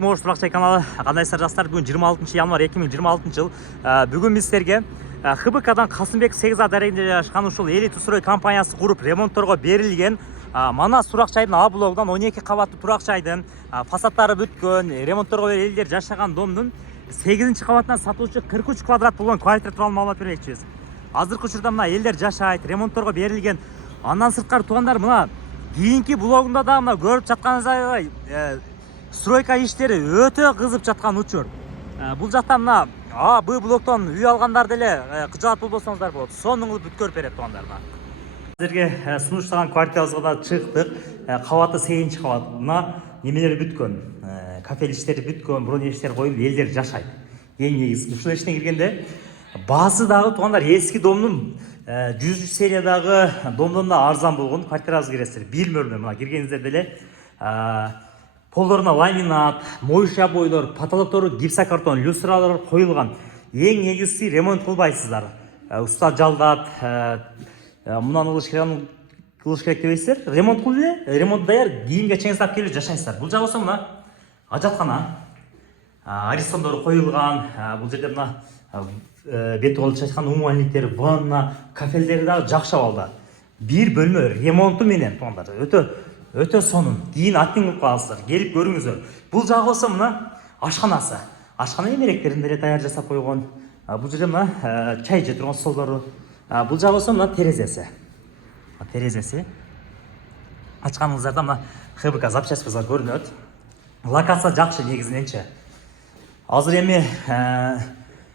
Мош Туракчай каналы кандайсыздар жастар, бүгүн 26 январь 2026 жыл. Бүгүн биз силерге ХБКдан Касымбек 8А дарегинде жайгашкан ушул Элит Строй компаниясы куруп ремонтторго берилген Манас Туракчайдын А блогунан 12 кабаттуу туракчайдын фасадтары бүткөн, ремонтторго берип элдер жашаган домдун 8-кабатынан сатылуучу 43 квадрат болгон квартира тууралуу маалымат бермекчибиз. Азыркы учурда мына элдер жашайт, ремонтторго берилген. Андан сырткары туугандар, мына кийинки блогунда да мына көрүп жатканыңыздай стройка иштери өтө кызып жаткан учур. Бул жакта мына А, Б блоктон үй алгандар деле кыжаат болбосоңуздар болот. Сонун кылып бүткөрүп берет туугандар. Силерге сунуштаган квартирабызга да чыктык. Кабаты 8-кабат. Мына немелери бүткөн. Кафе иштери бүткөн, броня иштери коюлуп, элдер жашайт. Эң негизги ушул ишине киргенде баасы дагы туугандар эски домдун 100 сериядагы домдон да арзан болгон квартирабызга киресиздер. 1 бөлмө мына киргениңиздер деле полдоруна ламинат, моюша бойлор, потолоктору гипсокартон, люстралар коюлган. Эң негизги ремонт кылбайсыздар. Уста жалдап, мунан кылыш керек дебейсиздер. Ремонт кылып эле, ремонт даяр, кийимге чеңиздап келип жашайсыздар. Бул жак болсо мына ажаткана, аристондору коюлган, бул жерде мына бет болуп чачкан умумалниктер, ванна, кафелдери дагы жакшы абалда. 1 бөлмө ремонту менен туугандар өтө сонун. Кийин аттин кылып каласыздар. Келип көрүңүздөр. Бул жагы болсо мына ашканасы. Ашкана эмеректерин деле даяр жасап койгон. Бул жерде мына чай жей турган столдору. Бул жагы болсо мына терезеси. Терезеси. Ачканыңыздарда мына ХБК запчастьбызга көрүнөт. Локация жакшы негизиненчи. Азыр эми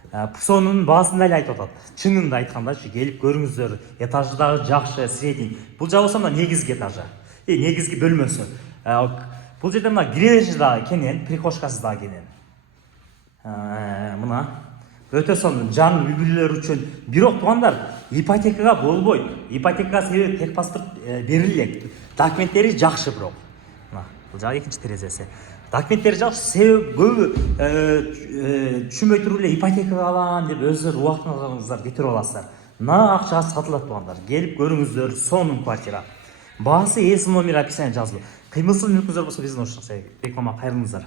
Пусонун баасын эле айтып атат. Чынын да айткандачы, келип көрүңүздөр. Этажы дагы жакшы, средний. Бул жагы болсо мына негизги этажы. Негизги бөлмөсү. Бул жерде мына грилежи да кенен, прихожкасы да кенен. Мына өтө сонун жан үй-бүлөлөр үчүн. Бирок туугандар, ипотекага болбойт. Ипотекага себеби техпаспорт берилет. Документтери жакшы бирок. Мына бул жагы экинчи терезеси. Документтери жакшы, себеби көбү түшүнбөй туруп эле ипотекага алам деп өзүңөр убактыңыздар кетирип аласыздар. Мына акчага сатылат туугандар. Келип көрүңүздөр, сонун квартира. Баасы эс номер описание жазылып. Кыймылсыз мүлкүңүздөр болсо биздин ошол реклама кайрылыңыздар.